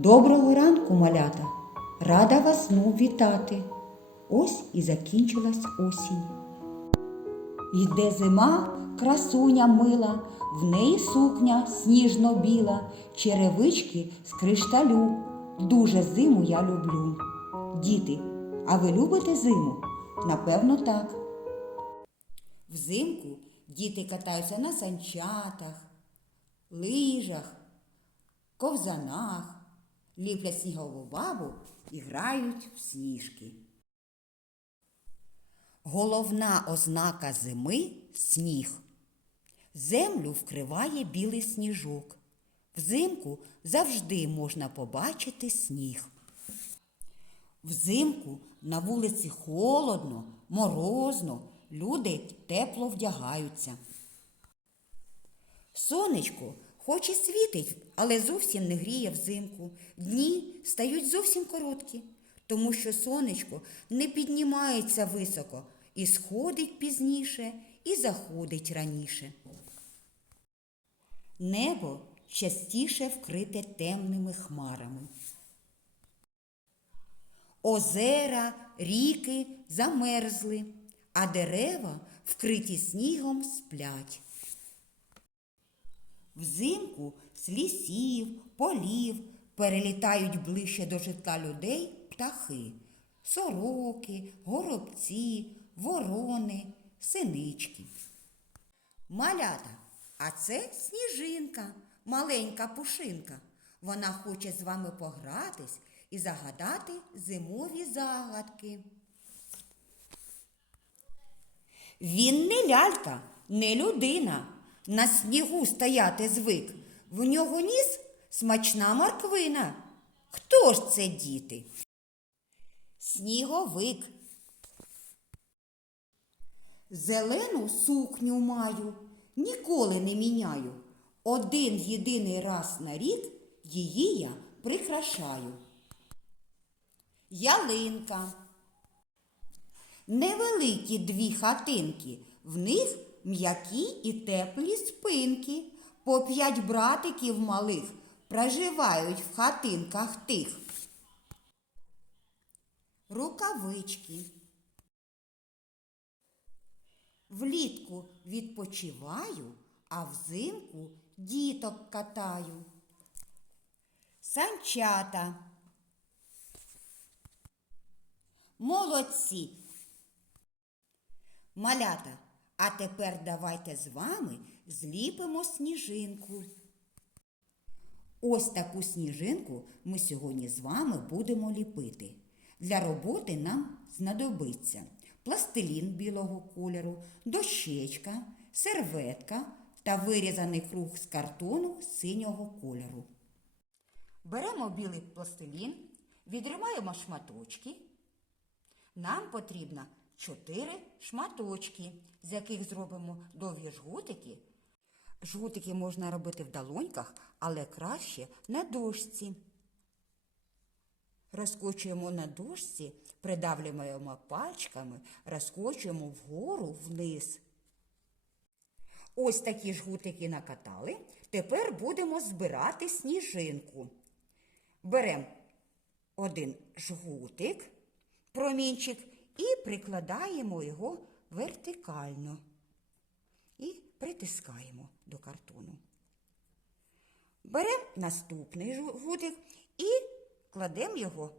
Доброго ранку, малята! Рада вас знов вітати. Ось і закінчилась осінь. Йде зима, красуня мила, в неї сукня сніжно-біла, черевички з кришталю. Дуже зиму я люблю. Діти, а ви любите зиму? Напевно, так. Взимку діти катаються на санчатах, лижах, ковзанах, ліплять снігову бабу і грають в сніжки. Головна ознака зими сніг. Землю вкриває білий сніжок. Взимку завжди можна побачити сніг. Взимку на вулиці холодно, морозно, люди тепло вдягаються. Сонечко хоч і світить, але зовсім не гріє взимку. Дні стають зовсім короткі, тому що сонечко не піднімається високо і сходить пізніше, і заходить раніше. Небо частіше вкрите темними хмарами. Озера, ріки замерзли, а дерева, вкриті снігом, сплять. Взимку з лісів, полів перелітають ближче до житла людей птахи, сороки, горобці, ворони, синички. Малята, а це сніжинка, маленька пушинка. Вона хоче з вами погратись і загадати зимові загадки. Він не лялька, не людина. На снігу стояти звик. В нього ніс смачна морквина. Хто ж це діти? Сніговик. Зелену сукню маю, ніколи не міняю. Один єдиний раз на рік її я прикрашаю. Ялинка. Невеликі дві хатинки, в них м'які і теплі спинки. По п'ять братиків малих проживають в хатинках тих. Рукавички. Влітку відпочиваю, а взимку діток катаю. Санчата. Молодці. Малята, а тепер давайте з вами зліпимо сніжинку. Ось таку сніжинку ми сьогодні з вами будемо ліпити. Для роботи нам знадобиться пластилін білого кольору, дощечка, серветка та вирізаний круг з картону синього кольору. Беремо білий пластилін, відриваємо шматочки. Нам потрібно 4 шматочки, з яких зробимо довгі жгутики. Жгутики можна робити в долоньках, але краще на дошці. Розкочуємо на дошці, придавлюємо пальчиками, розкочуємо вгору вниз. Ось такі жгутики накатали. Тепер будемо збирати сніжинку. Беремо один жгутик, промінчик і прикладаємо його вертикально і притискаємо до картону. Беремо наступний жгутик і кладемо його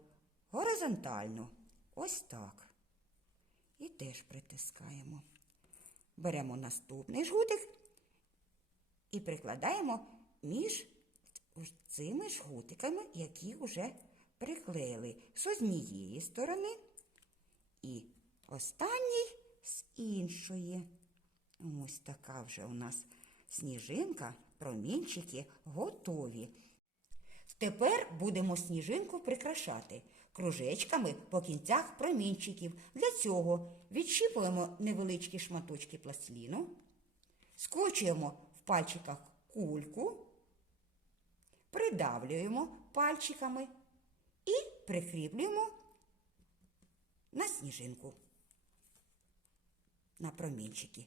горизонтально. Ось так. І теж притискаємо. Беремо наступний жгутик і прикладаємо між цими жгутиками, які вже приклеїли з однієї сторони і останній з іншої. Ось така вже у нас сніжинка, промінчики готові. Тепер будемо сніжинку прикрашати кружечками по кінцях промінчиків. Для цього відщіпуємо невеличкі шматочки пластиліну, скочуємо в пальчиках кульку, придавлюємо пальчиками і прикріплюємо на сніжинку, на промінчики.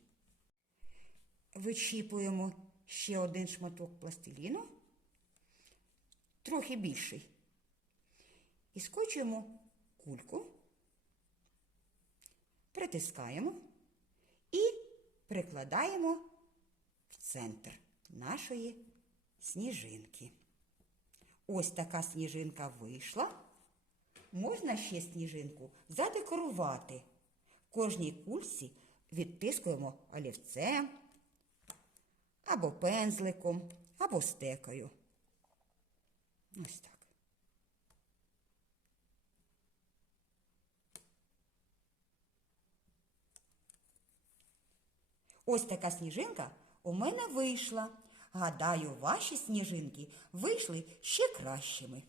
Вичіпуємо ще один шматок пластиліну, трохи більший. і скочуємо кульку, притискаємо і прикладаємо в центр нашої сніжинки. Ось така сніжинка вийшла. Можна ще сніжинку задекорувати. В кожній кульці відтискуємо олівцем або пензликом, або стекою. Ось так. Ось така сніжинка у мене вийшла. Гадаю, ваші сніжинки вийшли ще кращими.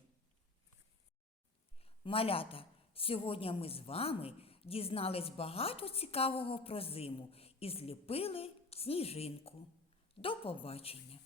Малята, сьогодні ми з вами дізнались багато цікавого про зиму і зліпили сніжинку. До побачення!